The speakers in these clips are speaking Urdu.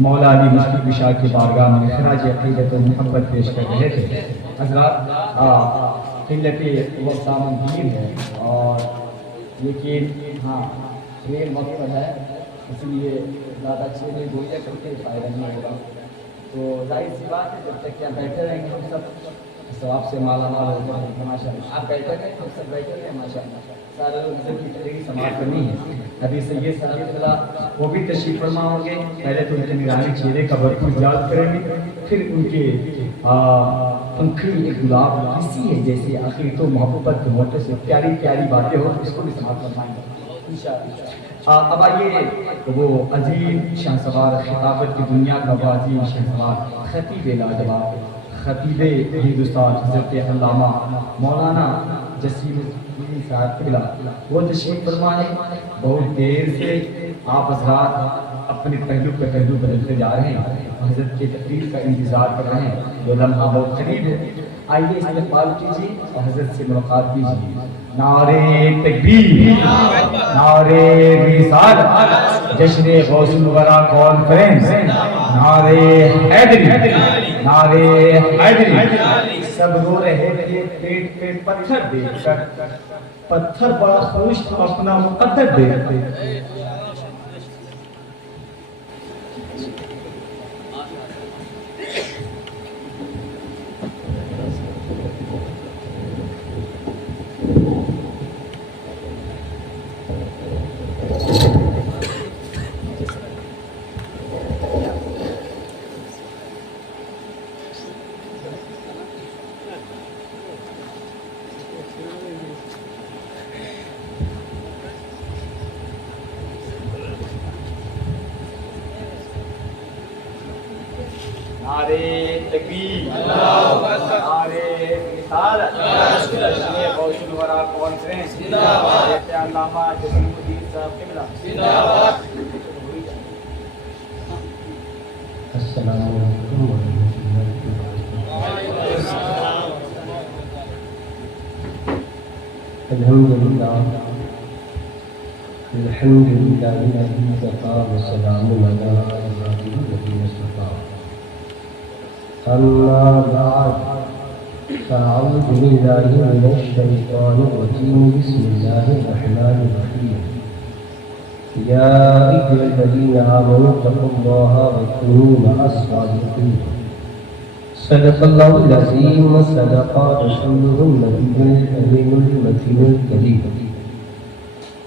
مولا علی مشکل کشا کی بارگاہ میں خراج عقیدت و محبت پیش کر رہے تھے. حضرات قلت وقت آمدین ہے اور لیکن ہاں یہ وقت ہے اس لیے زیادہ چیزیں گویا کرتے فائدہ نہیں ہوگا. تو ظاہر سی بات ہے جب تک کہ بیٹھے رہیں گے ہم سب ثواب سے مالا مال ہوتا ہے. ماشاء اللہ آپ بیٹھے رہیں ہم سب بیٹھے رہیں ماشاء اللہ. سارے لوگ نظر کی چلے سماعت کرنی ہے. ابھی سے یہ ثابت ملا وہ بھی تشریف فرما ہوں گے. پہلے تو ان کے نگرانی چہرے کا بھرپور یاد کریں گے پھر ان کے پنکھڑی ایک گلاب کسی ہے جیسے آخر تو محبت موٹے سے پیاری پیاری باتیں ہو اس کو بھی سماعت فرمائیں گے انشاءاللہ. اب آئیے وہ عظیم شاہ سوار خطابت کی دنیا کا وہ عظیم شاہ سوار خطیب لاجواب خطیب ہندوستان حضرت علامہ مولانا جسیم الدین صاحب قبلہ وہ تشریف فرما ہے. بہت دیر سے آپ حضرات اپنے پہلو پہ پہلو بدلتے جا رہے ہیں. حضرت کے تقریر کا انتظار کر رہے ہیں. یہ لمحہ بہت قریب ہے. آئیے استقبال کیجیے اور حضرت سے ملاقات کیجیے. نعرے تکبیر، نعرے رسالت، جشن غوث الورا کانفرنس، نعرے حیدری، نعرے حیدری. سب رو رہے تھے پیٹ پہ پتھر دیکھ کر. پتھر بڑا خوش تھا اپنا مقدر دیکھ کر. نعرے تکبیر، نعرے رسالت، جشن غوث الورا کانفرنس، حضرت علامہ جسیم الدین صاحب قبلہ. السلام علیکم ورحمۃ اللہ وبرکاتہ. الحمدللہ الحمدللہ الذی وقى وسلام علی عباده الذین اصطفى. أما بعد فأعوذ بالله من الشيطان الرجيم. بسم الله الرحمن الرحيم. يا أيها الذين آمنوا اتقوا الله وكونوا مع الصادقين. صدق الله العظيم وصدق رسوله النبي الأمين المتين الكريم.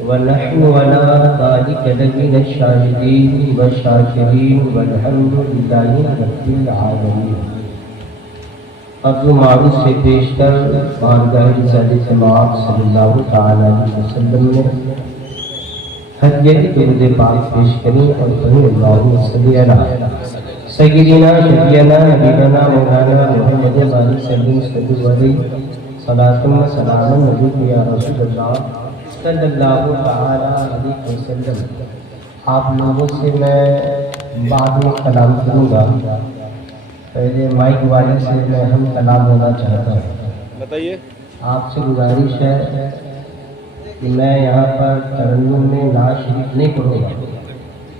ونحن على ذلك لمن الشاهدين والشاكرين والحمد لله رب العالمين. اب معروف سے پیشتر بارگاہ رسالت جماعت صلی اللہ تعالی علیہ وسلم نے ہدیہ درود پاک پیش کریں اور کہیں اللہم صلی علی سیدنا شفیعنا حبیبنا مولانا محمد صلی اللہ علیہ صلاۃ و سلام علیک یا رسول اللہ صلی اللہ تعالی علیہ وسلم. آپ لوگوں سے میں بعد میں کلام کروں گا. پہلے مائک والے سے میں ہم کلام ہونا چاہتا ہوں. بتائیے. آپ سے گزارش ہے کہ میں یہاں پر ترنم میں نعت شریف نہیں پڑھوں گا.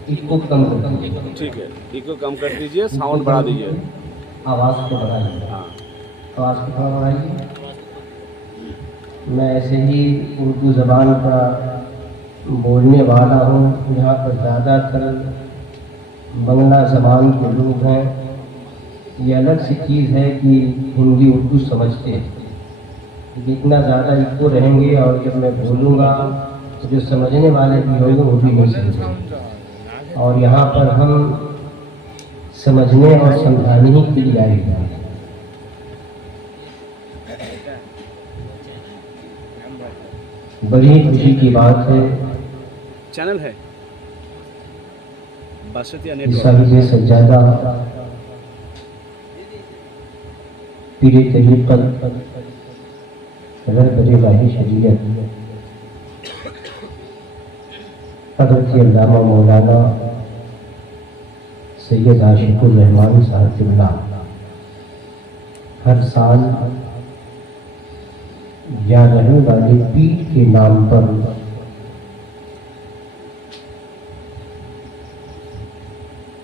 اس کو کم کر دیجیے. ٹھیک ہے، اس کو کم کر دیجیے، ساؤنڈ بڑھا دیجیے. آواز کو بڑھائیے. ہاں آواز کو تھوڑا بڑھائیے. میں ایسے ہی اردو زبان کا بولنے والا ہوں. یہاں پر زیادہ تر بنگلہ زبان کے لوگ ہیں. یہ الگ سی چیز ہے کہ ہندی اردو سمجھتے ہیں. جتنا زیادہ ایکو رہیں گے اور جب میں بولوں گا تو جو سمجھنے والے بھی ہوں گے وہ بھی نہیں سمجھیں گے. اور یہاں پر ہم سمجھنے اور سمجھانے ہی کے لیے آئے ہیں. بڑی خوشی کی بات ہے چینل ہے باسط یا صاحب سجادہ پیر طریقت رہبر راہ شریعت حضرت علامہ مولانا سید عاشق الرحمان صاحب قبلہ ہر سال یا رہنے والے پیر کے نام پر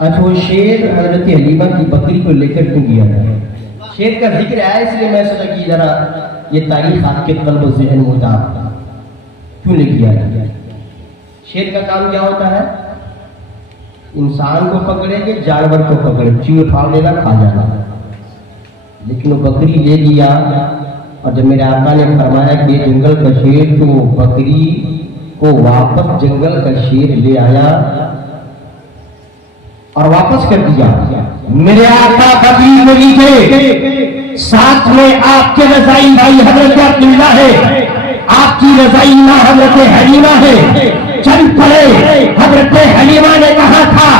اچھا وہ شیر حضرت حلیمہ کی بکری کو لے کر کیوں گیا ہے؟ شیر کا ذکر ہے اس لیے میں سوچا کہ ذرا یہ تاریخ آپ کے قلب و ذہن میں اتار کیوں لے کیا ہے؟ شیر کا کام کیا ہوتا ہے؟ انسان کو پکڑے کہ جانور کو پکڑے، چیڑ پھاڑ لینا، کھا جانا. لیکن وہ بکری لے لیا، اور جب میرے آقا نے فرمایا کہ یہ جنگل کا شیر، تو وہ بکری کو واپس جنگل کا شیر لے آیا اور واپس کر دیا. میرے آقا بکری کو لیجیے، ساتھ میں آپ کے رضائی بھائی حضرت عبداللہ ہے، آپ کی رضائی ماں حضرت حلیمہ ہے. چل پڑے. حضرت حلیمہ نے کہا تھا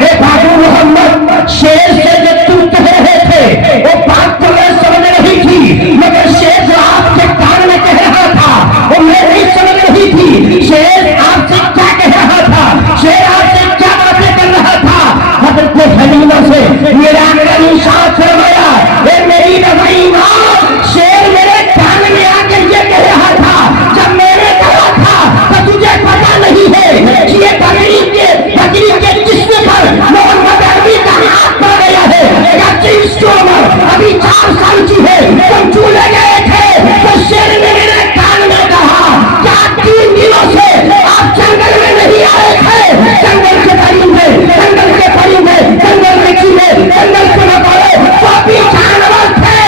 اے بابو محمد، شیر سے جب تم کہہ رہے تھے وہ بات تو میں سمجھ رہی تھی، مگر شیر جو آپ کے کان میں کہہ رہا تھا وہ میں نہیں سمجھ رہی تھی. شیر آپ سے کیا کہہ رہا تھا؟ شیر آپ سے کیا باتیں کر رہا تھا؟ حضرت حلیمہ سے میرا نشان فرمایا اے میری رضائی ماں، شیر میرے کان میں آ کر یہ کہہ رہا تھا جب میں نے کہا تھا تو تجھے پتا نہیں ہے کہ یہ بکری کے جسم پر محمد عربی کا ہاتھ پڑ گیا ہے یا اس کی عمر ابھی 4 سال کی ہے. تم چولے گئے تھے تو شیر نے میرے کان میں کہا کیا 3 دنوں سے آپ جنگل میں نہیں آئے تھے؟ جنگل کے پرندے، جنگل کے پرندے، جنگل کے چیلے، جنگل کے مکوڑے وہ بھی جانور تھے.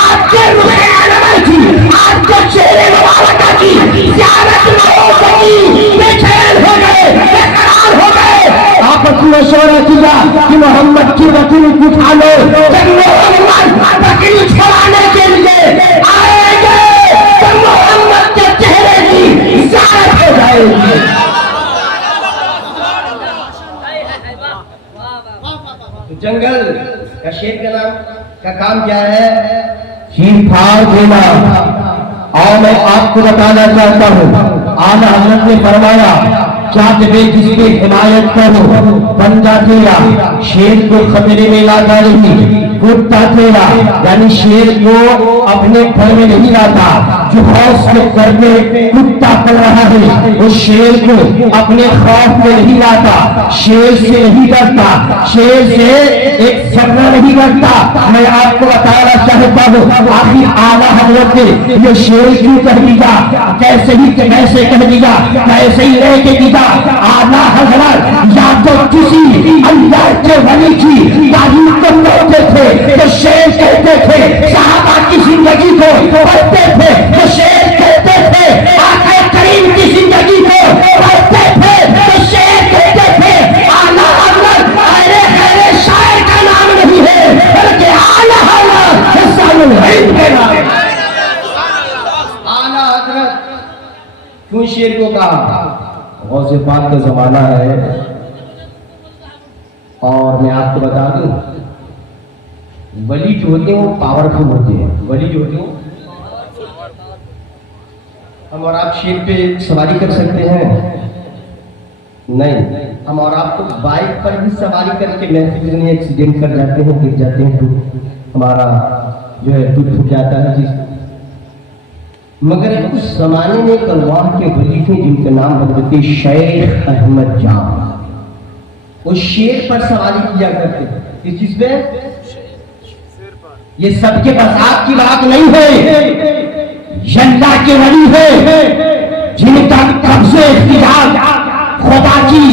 آپ کے روح انور کی، آپ کے چہرے مبارکہ کی زیارت نہ ہو سکی، بے چین ہو گئے، بے قرار ہو گئے. آپس میں مشورہ کیا کہ محمد کی بکری اٹھا لو. جب محمد بکری چھڑانے کے لیے آئیں گے تو محمد کے چہرے کی زیارت ہو جائے گی. جنگل کا شیر کا نام کا کام کیا ہے؟ چیخ پھاڑ دینا. اور میں آپ کو بتانا چاہتا ہوں، اعلیٰ حضرت نے فرمایا کیا جب جس کی حمایت کرو بندہ تیرا، شیر کو خطرے میں لاتا نہیں، کتا تیرا یعنی شیر کو اپنے گھر میں نہیں لاتا. جو خوف کے گھر میں کتا پڑ رہا ہے وہ شیر کو اپنے خوف میں نہیں لاتا، شیر سے نہیں ڈرتا، شیر سے ایک ذرہ نہیں ڈرتا. میں آپ کو بتانا چاہتا ہوں آخر اعلیٰ حضرت نے یہ شیر کیوں کہہ دیا، کیسے کہہ دیا، کیسے ہی رہ کے دیا. اعلیٰ حضرت یا تو کسی اللہ کے ولی کی تعریف کو کرتے تھے تو شیر کہتے تھے، صحابہ کی زندگی کو پڑھتے تھے تو شیر کہتے تھے، آقا کریم کی زندگی کو پڑھتے تھے تو شیر کہتے تھے. اعلیٰ حضرت خیر شاعر کا نام نہیں ہے بلکہ اعلیٰ حضرت حسن الہند کے نام. اعلیٰ حضرت کیوں شیر کو کہا؟ غوث پاک کا زمانہ ہے. اور میں آپ کو بتا دوں ولی جو ہوتے ہیں وہ پاورفل ہوتے ہیں. ولی جو ہوتے ہیں ہم اور آپ شیر پہ سواری کر سکتے ہیں؟ نہیں. ہم اور آپ کو بائک پر بھی سواری کر کے محفوظ نہیں، ایکسیڈنٹ کر جاتے ہیں، گر جاتے ہیں، ہمارا جو ہے ٹوٹ جاتا ہے جس. مگر اس زمانے میں ایک اللہ کے ولی تھے جن کا نام حضرت شیخ احمد جان. وہ شیر پر سواری کیا کرتے تھے. کس چیز پہ؟ یہ سب کے بس آپ کی بات نہیں ہے، اللہ کے ولی ہے جن کا قبض اختیار خدا کی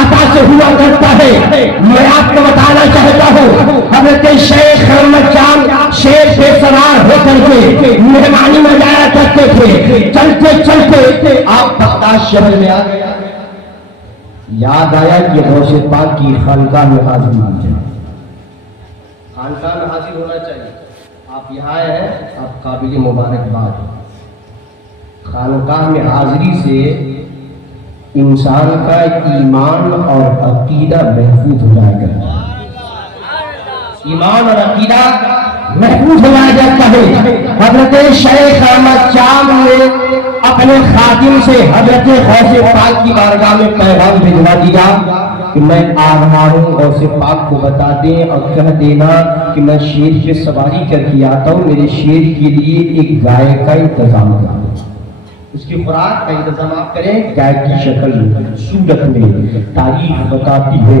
عطا سے ہوا کرتا ہے. میں آپ کو بتانا چاہتا ہوں حضرت شیخ احمد جان شیر پہ سوار ہو کر کے مہمانی میں جایا کرتے تھے. چلتے چلتے آپ بغداد شہر میں آ گئے. یاد آیا کہ غوث پاک کی خانقاہ میں حاضر ہونا چاہیے. خانقاہ میں حاضر ہونا چاہیے. آپ یہاں ہیں، آپ قابل مبارکباد. خانقاہ میں حاضری سے انسان کا ایمان اور عقیدہ محفوظ ہو جائے گا. ایمان اور عقیدہ محفوظ ہو جاتا ہے. حضرت شیخ احمد جان نے اپنے خادم سے حضرت غوث پاک کی بارگاہ میں پیغام بھجوا دیا کہ میں آ رہا ہوں، غوث پاک کو بتا دیں اور کہہ دینا کہ میں شیر پہ سواری کر کے آتا ہوں، میرے شیر کے لیے ایک گائے کا انتظام کریں، اس کی خوراک کا انتظام آپ کریں. گائے کی شکل صورت میں تاریخ بتاتی ہے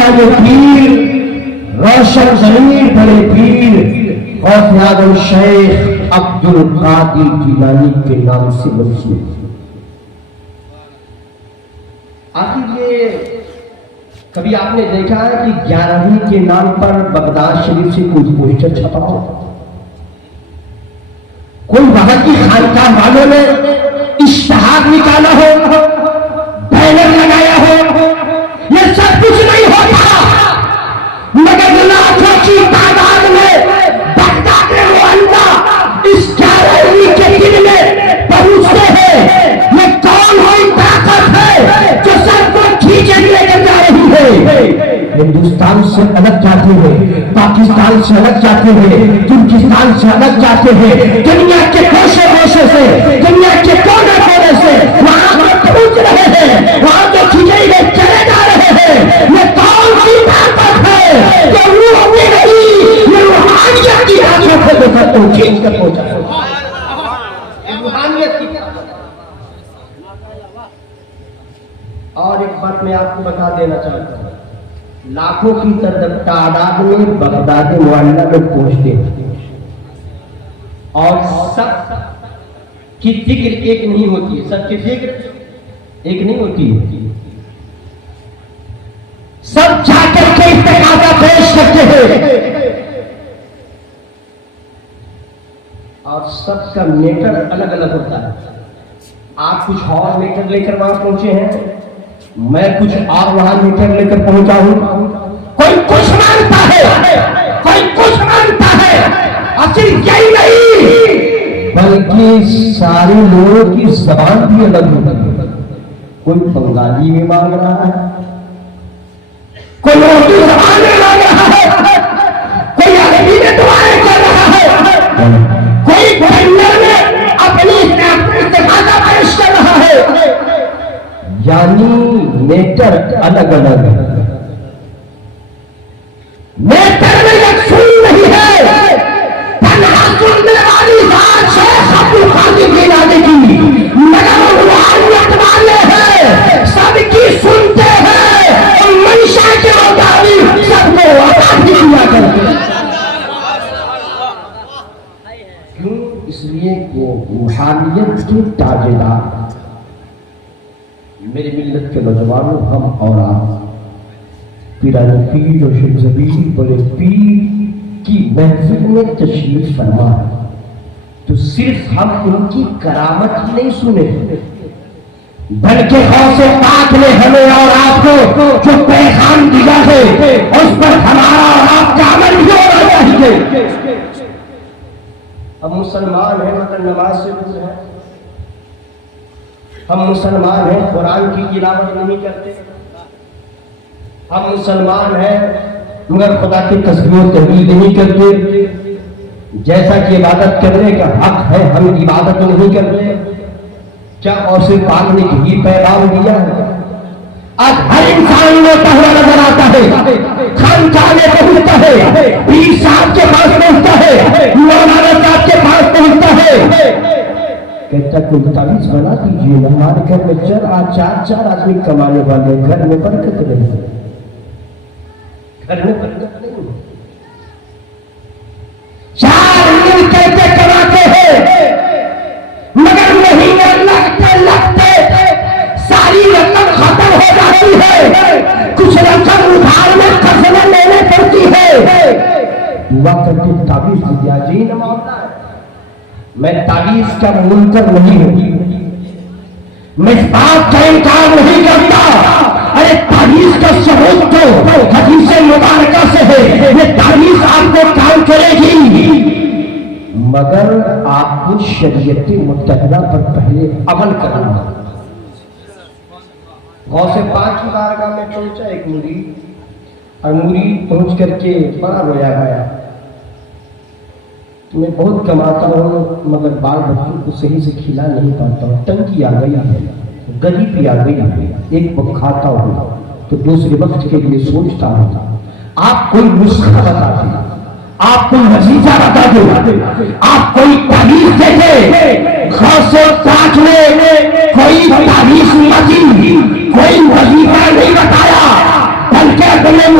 کا یہ پیر روشن ضمیر بڑے پیر غوث اعظم شیخ عبد القادر جیلانی کے نام سے منسوب. آخر یہ کبھی آپ نے دیکھا ہے کہ 11ویں کے نام پر بغداد شریف سے کوئی پوسٹر چھپا ہو؟ کوئی وہاں کی خانقاہ والوں نے اشتہار نکالا ہو، بینر لگایا ہو؟ یہ سب کچھ نہیں ہوتا، مگر لاکھوں کی تعداد میں بغداد معلّہ اس 11ویں کے دن میں پہنچتے ہیں. یہ کون ہوئی طاقت ہے جو سب کو کھینچے لے کر جا رہی ہے؟ ہندوستان سے الگ جاتے ہیں، پاکستان سے الگ جاتے ہیں، ترکستان سے الگ جاتے ہیں، دنیا کے کوشے کوشے سے، دنیا کے کونے کونے سے وہاں پر پہنچ رہے ہیں، وہاں جو کھینچے میں چلے جا رہے ہیں. یہ کون سی طاقت ہے جو روح میں نہیں، یہ روحانیت کی آنکھوں سے دیکھا تو کھینچ کر پہنچا ہے. روحانیت کی طاقت. اور ایک بات میں آپ کو بتا دینا چاہتا ہوں، لاکھوں کی تعداد میں بغداد معلّہ لوگ پہنچتے ہیں اور سب کی فکر ایک نہیں ہوتی ہے، سب کی فکر ایک نہیں ہوتی ہے. سب جا کر کے استغاثہ پیش کرتے ہیں اور سب کا میٹر الگ الگ ہوتا ہے. آپ کچھ اور میٹر لے کر وہاں پہنچے ہیں، میں کچھ اور وہاں میٹر لے کر پہنچا ہوں. کوئی کچھ مانتا ہے، کوئی کچھ مانتا ہے، اور صرف یہی نہیں بلکہ سارے لوگوں کی زبان بھی الگ ہوتی ہے. کوئی بنگالی میں مانگ رہا ہے، کوئی اردو زبان میں مانگ رہا ہے، کوئی عربی میں دعائیں کر رہا ہے، کوئی بنگال میں اپنی استغاثہ پیش کر رہا ہے. یعنی میٹر الگ الگ ہے. میٹر میں یکسوئی نہیں ہے. تنہا سننے والی ذات شیخ عبد القادر جیلانی کی، مگر روحانیت والے ہیں، سب کی سنتے ہیں اور منشا کے مطابق سب کو عطا بھی کیا کرتے ہیں. کیوں؟ اس لیے وہ روحانیت کے تاجدار. میری ملت کے نوجوانوں، ہم اور آپ پیران پیر اور شمزبیر بڑے پیر کی محفل میں تشریف فرما ہے تو صرف ہم ان کی کرامت ہی نہیں سنے، بلکہ غوث پاک نے ہمیں اور آپ کو جو پیغام دیا ہے اس پر ہمارا اور آپ کا عمل بھی ہونا چاہیے. ہم مسلمان ہیں مگر نماز سے دور ہیں. ہم مسلمان ہیں قرآن کی تلاوت نہیں کرتے. ہم مسلمان ہیں مگر خدا کی تسبیح و تحلیل نہیں کرتے. جیسا کہ عبادت کرنے کا حق ہے ہم عبادت نہیں کرتے. کیا اور صرف پاک نے یہی پیغام دیا ہے؟ آج ہر انسان میں پہلا نظر آتا ہے، خانقاہ میں پہنچتا ہے، پیر صاحب کے پاس پہنچتا ہے، مولانا صاحب کے پاس پہنچتا ہے، کہتا کوئی تعویذ بنا دیجیے. ہمارے گھر میں چار آدمی کمانے والے، گھر میں برکت نہیں ہے، گھر میں برکت نہیں ہے. چار مل کیسے کماتے ہیں مگر مہینے لگتے لگتے ساری رقم ختم ہو جاتی ہے. کچھ رقم ادھار میں قرض میں لینے پڑتی ہے. دعا کر کے تعویذ دیا جی نہ معاملہ ہے. میں تعویذ کا منکر نہیں ہوں، میں اس بات کا انکار نہیں کرتا. ارے تعویذ کا ثبوت تو حدیث مبارکہ سے ہے. یہ تعویذ آپ کو کام کرے گی مگر آپ کو شریعت متحدہ پر پہلے عمل کرنا ہوگا. غوث پاک کی بارگاہ میں پہنچا ایک مرید، اور مرید پہنچ کر کے بڑا رویا گیا. میں بہت کماتا ہوں مگر بال بچوں کو صحیح سے کھلا نہیں پاتا ہوں، تنگی آ گئی ہے، غریبی آ گئی ہے. ایک وقت کھاتا ہوں تو دوسرے وقت کے لیے سوچتا ہوں. آپ کوئی نسخہ بتا دیں، آپ کوئی وظیفہ بتا دیں، آپ کوئی تعویذ دے دیں. غوث پاک نے کوئی تعویذ نہیں دی، کوئی وظیفہ نہیں بتایا، بلکہ اپنے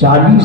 40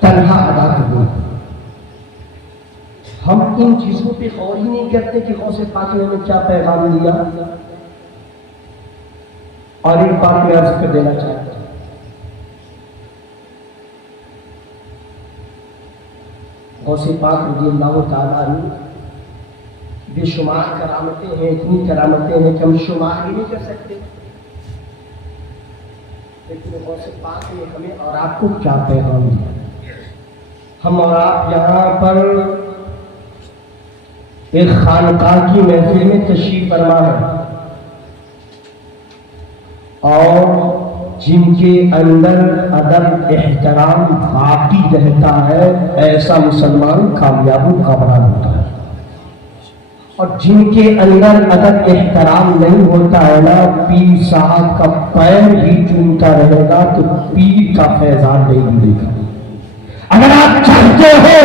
تنہا ادا کروں. ہم ان چیزوں پہ غور ہی نہیں کرتے کہ غوث پاک نے ہمیں کیا پیغام دیا. اور ایک بات میں عرض کر دینا چاہتا ہوں، غوث پاک رضی اللہ تعالیٰ عنہ بے شمار کرامتیں ہیں، اتنی کرامتیں ہیں کہ ہم شمار ہی نہیں کر سکتے. لیکن غوث پاک نے ہمیں اور آپ کو کیا پیغام دیا. ہم اور آپ یہاں پر ایک خانقاہ کی محفل میں تشریف فرما ہے، اور جن کے اندر ادب احترام باقی رہتا ہے ایسا مسلمان کامیاب و کامران ہوتا ہے. اور جن کے اندر ادب احترام نہیں ہوتا ہے نا، پیر صاحب کا پیر بھی چومتا رہے گا تو پیر کا فیضان نہیں ملے گا. اگر آپ چاہتے ہو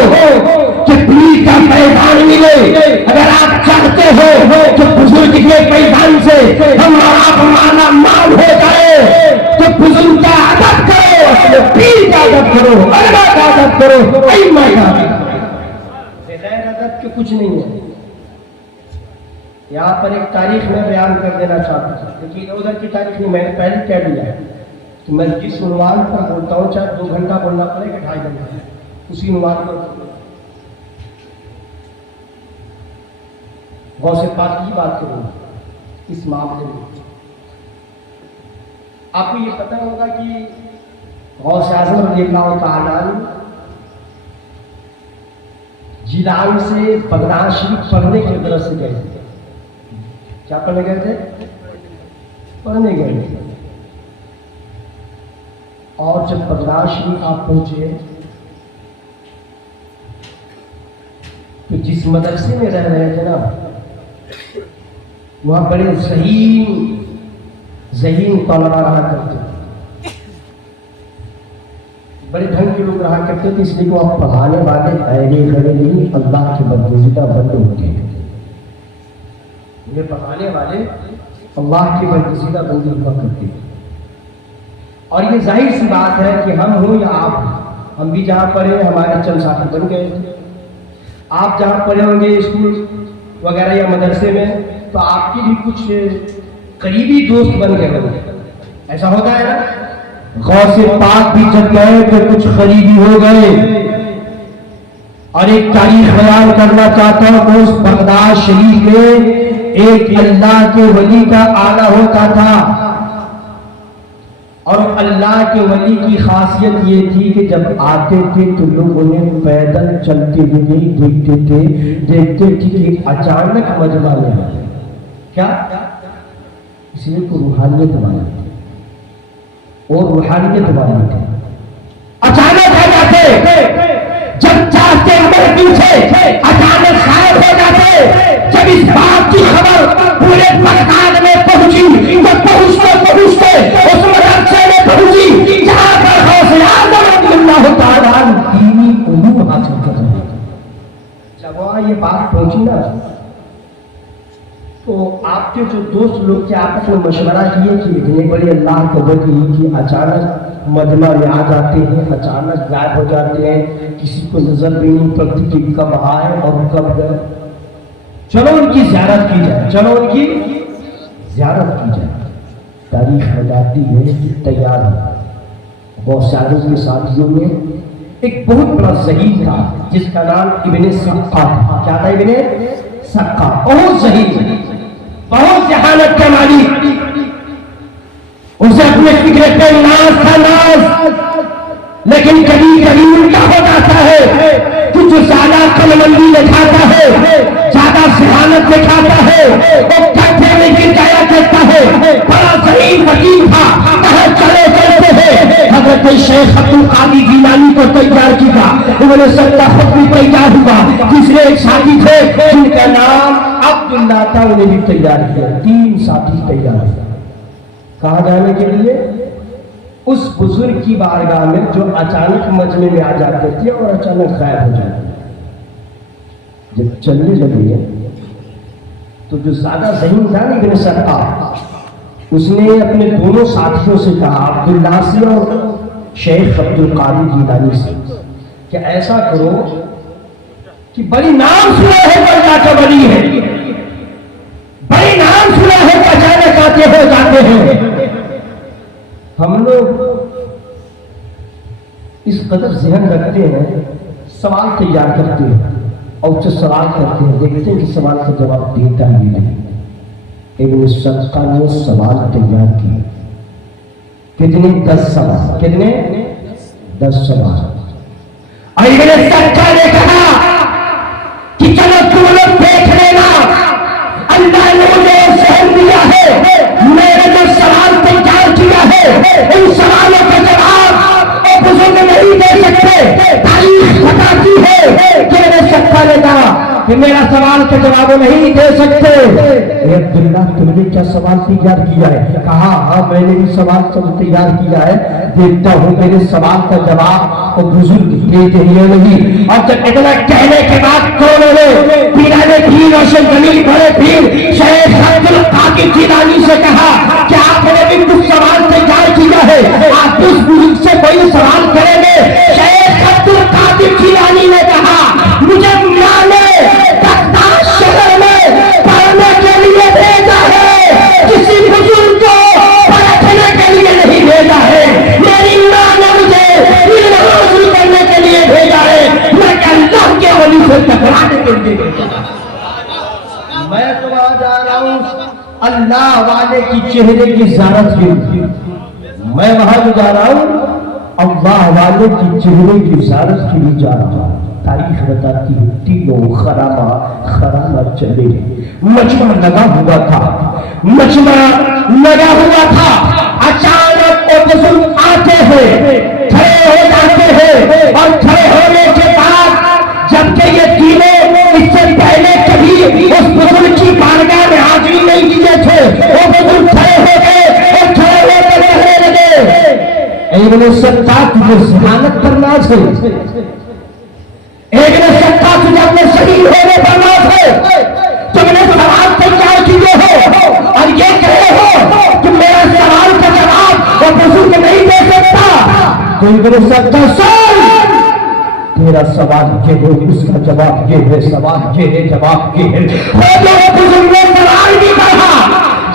کہ پیر کا فیضان ملے، اگر آپ چاہتے ہو کہ بزرگ کے فیضان سے ہم اور آپ مالا مال ہو جائے، تو بزرگ کا ادب کرو، اپنے پیر کا ادب کرو، اللہ کا ادب کرو، ائمہ کا ادب کرو. بغیر ادب کے کچھ نہیں ہے. یہاں پر ایک تاریخ میں بیان کر دینا چاہتا ہوں، لیکن ادھر کی تاریخ میں نے پہلے کہہ دیا ہے کہ میں جس عنوان پر بولتا ہوں چاہے 2 گھنٹہ بولنا پڑے کہ 2.5 گھنٹہ، اسی عنوان پر غوث پاک کی بات کروں اس معاملے میں. آپ کو یہ پتہ ہوگا کہ غوث اعظم رضی اللہ تعالیٰ جیلان سے بغداد شریف پڑھنے کی غرض سے گئے تھے. کیا پڑھنے گئے تھے؟ پڑھنے گئے تھے. اور جب بغداد شریف آپ پہنچے تو جس مدرسے میں رہ رہے تھے نا، وہاں بڑے ذہین طلبا رہا کرتے تھے، بڑے ڈھنگ کے لوگ رہا کرتے تھے. اس لیے کہ وہ پڑھانے والے ایرے گھڑے نہیں، اللہ کے برگزیدہ بندے ہوتے ہیں. انہیں پڑھانے والے اللہ کے برگزیدہ بندے ہوا کرتے ہیں. اور یہ ظاہر سی بات ہے کہ ہم ہوں یا آپ ہوں، ہم بھی جہاں پڑھے ہمارے چند ساتھی بن گئے. آپ جہاں پڑھے ہوں گے اسکول وغیرہ یا مدرسے میں، تو آپ کی بھی کچھ قریبی دوست بن گئے ہوں گے. ایسا ہوتا ہے نا. غوث پاک بھی جب گئے تو کچھ قریبی ہو گئے. اور ایک تاریخ بیان کرنا چاہتا ہوں کہ اس بغداد شریف میں ایک اللہ کے ولی کا آنا ہوتا تھا. اور اللہ کے ولی کی خاصیت یہ تھی کہ جب آتے تھے تو لوگ انہیں پیدل چلتے ہوئے نہیں دیکھتے تھے، دیکھتے تھے کہ اچانک مجمع میں آتے. کیا؟ اس لیے کو روحانیت والا تھے، اور روحانیت والا تھے. اچانک آ جاتے، جب چاہتے مردوں سے اچانک غائب ہو جاتے. جب اس بات کی خبر پورے بغداد میں پہنچی تو پہنچتے اس مدرسے میں پہنچی جہاں پر غوث اعظم رضی اللہ تعالیٰ عنہ دینی علوم حاصل کر رہے تھے. جب وہاں یہ بات پہنچی نا، تو آپ کے جو دوست لوگ کے آپس میں مشورہ کیے کہ اتنے بڑے اللہ کے ولی کہ اچانک مجمع میں آ جاتے ہیں، اچانک غائب ہو جاتے ہیں، کسی کو نظر بھی نہیں پڑتی کہ کب آئے اور کب گئے. چلو ان کی زیارت کی جائے، چلو ان کی زیارت کی جائے. تاریخ بتاتی ہے تیار ہے. غوث اعظم کے ساتھیوں میں ایک بہت بڑا ذہین تھا جس کا نام ابن سقا تھا. کیا تھا؟ ابن سقا. بہت ذہین، بہت ذہانت کا مالک. اسے اپنے فکر پہ ناز تھا، ناز. لیکن کبھی کبھی الٹا ہو جاتا ہے کہ جو زیادہ قلمبندی دکھاتا ہے، زیادہ ذہانت دکھاتا ہے، وہ کٹھے میں گر جایا کرتا ہے. بڑا ذہین وکیل تھا، کہاں چلے چلتے ہیں حضرت شیخ عبد القادر جیلانی کو تیار کیا. انہوں نے سب خود بھی تیار ہوا. تیسرے ایک ساتھی تھے جن کا نام عبداللہ تھا، انہیں بھی تیار کیا. 3 ساتھی تیار ہوئے. کہاں جانے کے لیے؟ اس بزرگ کی بارگاہ میں جو اچانک مجمع میں آ جاتے تھے اور اچانک غائب ہو جاتے. جب چلنے لگے تو جو زیادہ ذہین تھا نا ابن سقا، اس نے اپنے دونوں ساتھیوں سے کہا، عبداللہ سے اور شیخ عبد القادر جیلانی سے، کہ ایسا کرو کہ بڑی نام سنا ہے تو اللہ کا ولی ہے، بڑی نام سنا ہے تو اچانک آتے ہو جاتے ہیں۔ ہم لوگ اس قدر ذہن رکھتے ہیں، سوال تیار کرتے ہیں اور جو سوال کرتے ہیں دیکھتے ہیں کہ سوال کا جواب دیتا ہی نہیں۔ ابن صدقہ نے سوال تیار کیے، کتنے؟ 10 سوال۔ کتنے؟ 10 سوال۔ اور ابن صدقہ نے کہا کہ چلو تم لوگ دیکھ لینا، اللہ نے مجھے ذہن دیا ہے، میں نے جو سوال تیار کیا ہے ان سوالوں کا جواب بزرگ نہیں دے سکتے۔ تاریخ بتاتی ہے کہ ابن صدقہ نے کہا کہ میرا سوال کا جواب نہیں دے سکتے۔ عبداللہ تم نے کیا سوال تیار کیا ہے؟ کہا ہاں میں نے بھی سوال تیار کیا ہے، دیکھتا ہوں میرے سوال کا جواب وہ بزرگ دیتے ہیں نہیں۔ اور جب اتنا کہنے کے بعد کون نے پیرانے کی روشن زمین بڑے پیر شیخ عبد القادر جیلانی سے کہا کہ آپ نے بھی کچھ سوال تیار کیا ہے، آپ اس بزرگ سے کوئی سوال کریں گے؟ شیخ عبد القادر جیلانی نے کہا مجھے ماں نے بغداد شہر میں پڑھنے کے لیے بھیجا ہے، کسی بزرگ کو پڑھنے کے لیے نہیں بھیجا ہے، میری ماں نے مجھے علم حاصل کرنے کے لیے بھیجا ہے، میں اللہ کے ولی سے ٹکرانے کے لیے بھیجا ہے۔ میں تو وہاں جا رہا ہوں اللہ والے کی چہرے کی زیارت کے لیے، میں وہاں جو جا رہا ہوں اللہ والے کی چہرے کی زیارت کے لیے جا رہا ہوں۔ تاریخ بتاتی ہے تینوں خرامہ چلے، مجمع لگا ہوا تھا، مجمع لگا ہوا تھا، اچانک وہ بزرگ آتے ہیں، کھڑے ہو جاتے ہیں، اور کھڑے ہونے کے بعد جبکہ یہ تینوں اس سے پہلے کبھی اس بزرگ کی بارگاہ میں حاضری نہیں دیے تھے، وہ بزرگ کھڑے ہو گئے اور کھڑے ہو کر کہنے لگے ابن صدقہ تجھے ذہانت پر ناز ہے، ابن صدقہ تجھے اپنے شہید ہونے پر ناز ہے، تم نے سوال تیار کیے ہو اور یہ کہے ہو کہ میرا سوال کا جواب وہ بزرگ نہیں دے سکتا، تو ابن صدقہ سن تیرا سوال یہ ہے، اس کا جواب یہ ہے، سوال یہ ہے، جواب یہ ہے۔ جو بزرگ نے سوال بھی کہا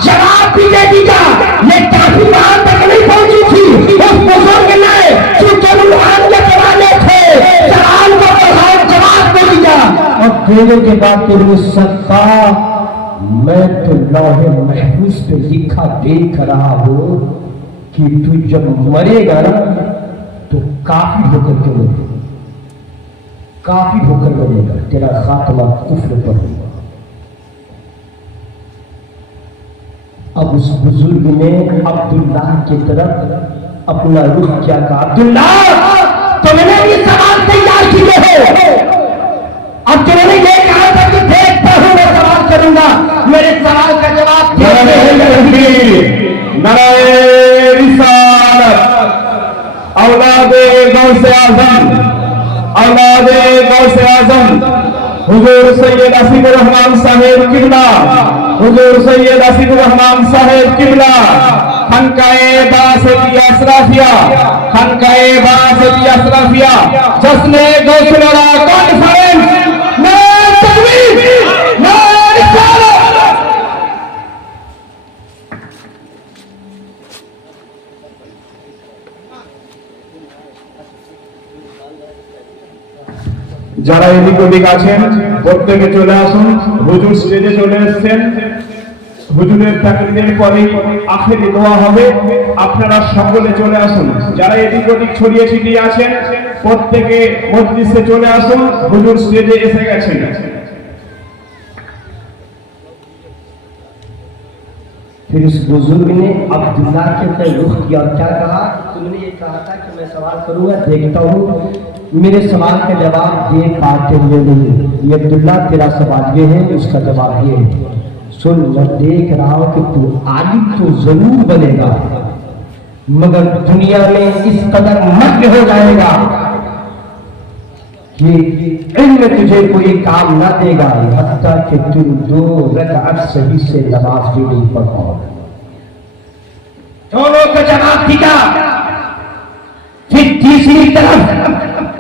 جواب بھی دے دیا، یہ کافی وہاں تک نہیں پہنچی تھی، اس بزرگ نے چونکہ روحان کے زمانے تھے سوال کو بڑھا جواب دے دیا، اور دینے کے بعد ابن صدقہ میں تو لوح محفوظ پہ لکھا دیکھ رہا ہوں کہ تو جب مرے گا نا تو کافی ہو کر کے مرے گا، کافی ہو کر مرے گا، تیرا خاتمہ کفر پر ہوگا۔ اب اس بزرگ نے عبداللہ کی طرف اپنا رخ کیا کہا، عبداللہ تم نے یہ سوال تیار کیے ہو، اب تم نے یہ کہا تھا کہ دیکھتا ہوں میں سوال کروں گا، میرے سوال کا جواب نعرہ رسالت، اولاد غوث اعظم، اولاد غوث اعظم حضور سید اسد الرحمان صاحب قبلہ، حضور سید اسد الرحمان صاحب قبلہ، خانقاہ باسطیہ اشرافیہ، خانقاہ باسطیہ اشرافیہ جشن غوث الورا کانفرنس، نعرہ تکبیر، نعرہ رسالت۔ যারা এদিক ওদিক আছেন প্রত্যেকে চলে আসুন, হুজুর স্টেজে চলে এসেছেন, হুজুরের তাকবীরের পরে আখেরি দোয়া হবে, আপনারা সকলে চলে আসুন। যারা এদিক ওদিক ছড়িয়ে ছিটিয়ে আছেন প্রত্যেকে মজলিসে চলে আসুন, হুজুর স্টেজে এসে গেছেন। پھر اس بزرگ نے عبداللہ کے طرف رخ کیا اور کیا کہا، تم نے یہ کہا تھا کہ میں سوال کروں گا، دیکھتا ہوں میرے سوال کا جواب دے پاتے ہوئے نہیں، یہ عبداللہ تیرا سوال یہ ہے، اس کا جواب یہ ہے، سن میں دیکھ رہا ہوں کہ تو عالم تو ضرور بنے گا مگر دنیا میں اس قدر مگن ہو جائے گا کہ علم تجھے کوئی کام نہ دے گا، حتیٰ کہ تم 2 رکعت صحیح سے نماز بھی نہیں پڑھ پاؤ۔ دونوں کا جواب دیا، پھر تیسری طرف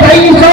2300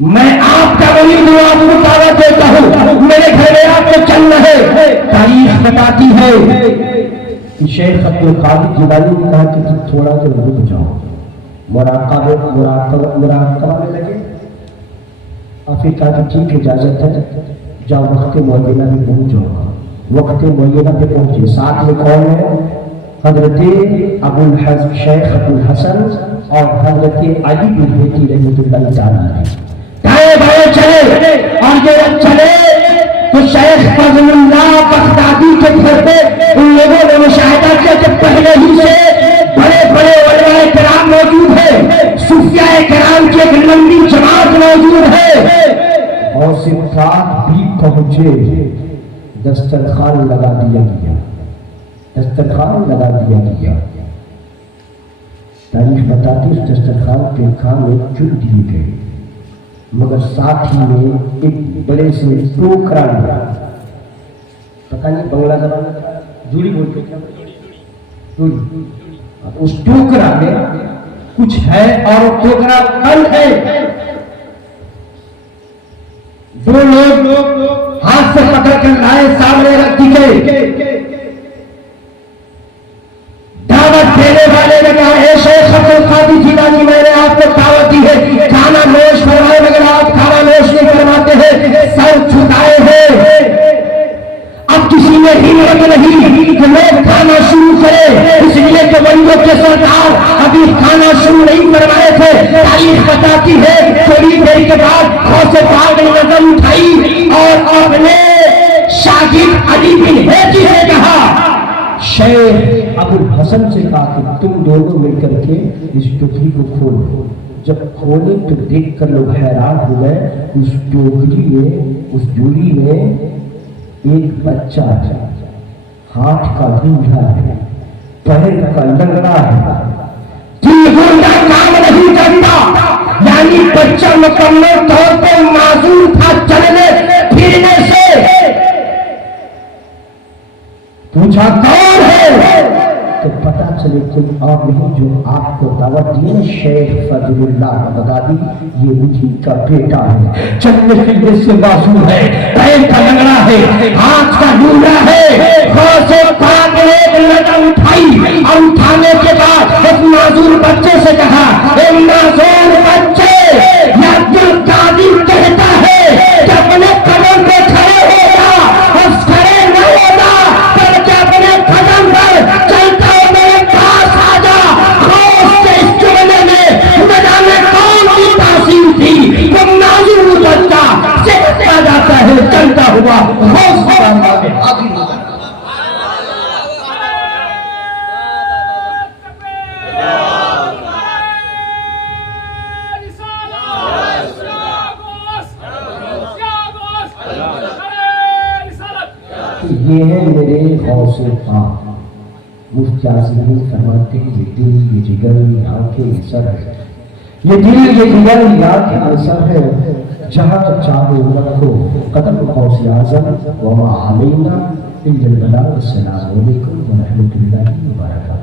میں آپ کا ولی ہوں, آپ کو دعوت دیتا ہوں, میرے گھر میں آپ کو چلنا ہے. تاریخ بتاتی ہے کہ شیخ عبد القادر جیلانی نے کہا کہ تم تھوڑا دیر رک جاؤ, مراقبہ میں لگے. اور پھر کہا کہ ٹھیک اجازت ہے, جاؤ وقت معینہ میں پہنچ جاؤ. وقت معینہ پہ پہنچے. ساتھ میں کون ہے؟ حضرت شیخ ابو الحسن اور حضرت علی بن بیٹی رحمۃ اللہ تعالیٰ. دائیں بائیں چلے اور یہ چلے تو شیخ فضل اللہ بغدادی کے گھر پہ ان لوگوں نے مشاہدہ کیا کہ پہلے ہی سے بڑے بڑے علماء کرام موجود ہیں, صوفیاء کرام کی ایک لمبی جماعت موجود ہے. اور صفات بھی پہنچے, دسترخوان لگا دیا گیا, دسترخوان لگا دیا گیا. تاریخ بتاتی اس دسترخوان پہ کھانے چن دیے گئے, مگر ساتھ ہی میں ایک بڑے سے ٹوکرا ملا. پتہ نہیں بنگلہ زبان میں جوڑی بولتے کیا, جوڑی. اس ٹوکرا میں کچھ ہے اور ٹوکرا بند ہے. دو لوگ ہاتھ سے پکڑ کر لائے, سامنے رکھ دیے. دعوت دینے والے نے کہا اے شیخ عبد القادر جیلانی, میں نے آپ کو دعوت دی ہے, کھانا نوش فرمائے, مگر آپ کھانا نوش نہیں فرماتے ہیں, سر جھکائے ہیں. اب کسی میں ہمت نہیں کہ لوگ کھانا شروع کرے, اس لیے کہ بندوں کے سردار ابھی کھانا شروع نہیں فرمائے تھے. تاریخ بتاتی ہے تھوڑی دیر کے بعد غوث پاک نے نظر اٹھائی اور اپنے شاگرد علی بن بیٹی سے کہا, شیخ ابو الحسن سے کہا کہ تم دونوں مل کر کے اس ٹوکری کو کھولو. جب کھولے تو دیکھ کر لوگ حیران ہو گئے. اس ٹوکری میں, اس جوڑی میں ایک بچہ ہے, ہاتھ کا گونجا ہے, پیر کا لنگڑا ہے, گونجا کام نہیں کرتا, یعنی بچہ مکمل طور پہ معذور تھا چلنے پھرنے سے. پوچھا کون ہے تو پتا چلے کوئی اور نہیں جو آپ کو دعوت دیے, شیخ فضل اللہ بغدادی, یہ مجھے کا بیٹا ہے, چلنے پھرنے سے معذور ہے, پیر کا لنگڑا ہے, ہاتھ کا ڈونڈا ہے. غوث پاک نے ایک نظر اٹھائی اور اٹھانے کے بعد اس معذور بچے سے کہا, اے معذور بچے, عبد القادر کہتا ہے کہ اپنے قدم پہ کھڑے ہو جا, اور کھڑے نہ ہوگا بلکہ اپنے قدم پر چلتا ہو میرے پاس آ جا. غوث کے اس جملے میں نہ جانے کون سی تاثیر تھی, وہ معذور بچہ چلتا جاتا ہے, چلتا ہوا غوث کے دربار میں حاضر ہو جاتا ہے. یہ ہے میرے غوث پاک. مفتی عاصمی فرماتے ہیں یہ دل, یہ جگر, یہ آنکھیں, یہ سر ہے. یہ دل, یہ جگر, یہ آنکھیں, یہ سر ہے. جہاں چاہو رکھو قدم غوث اعظم, وما علینا الا البلاغ. السلام علیکم ورحمۃ اللہ وبرکاتہ.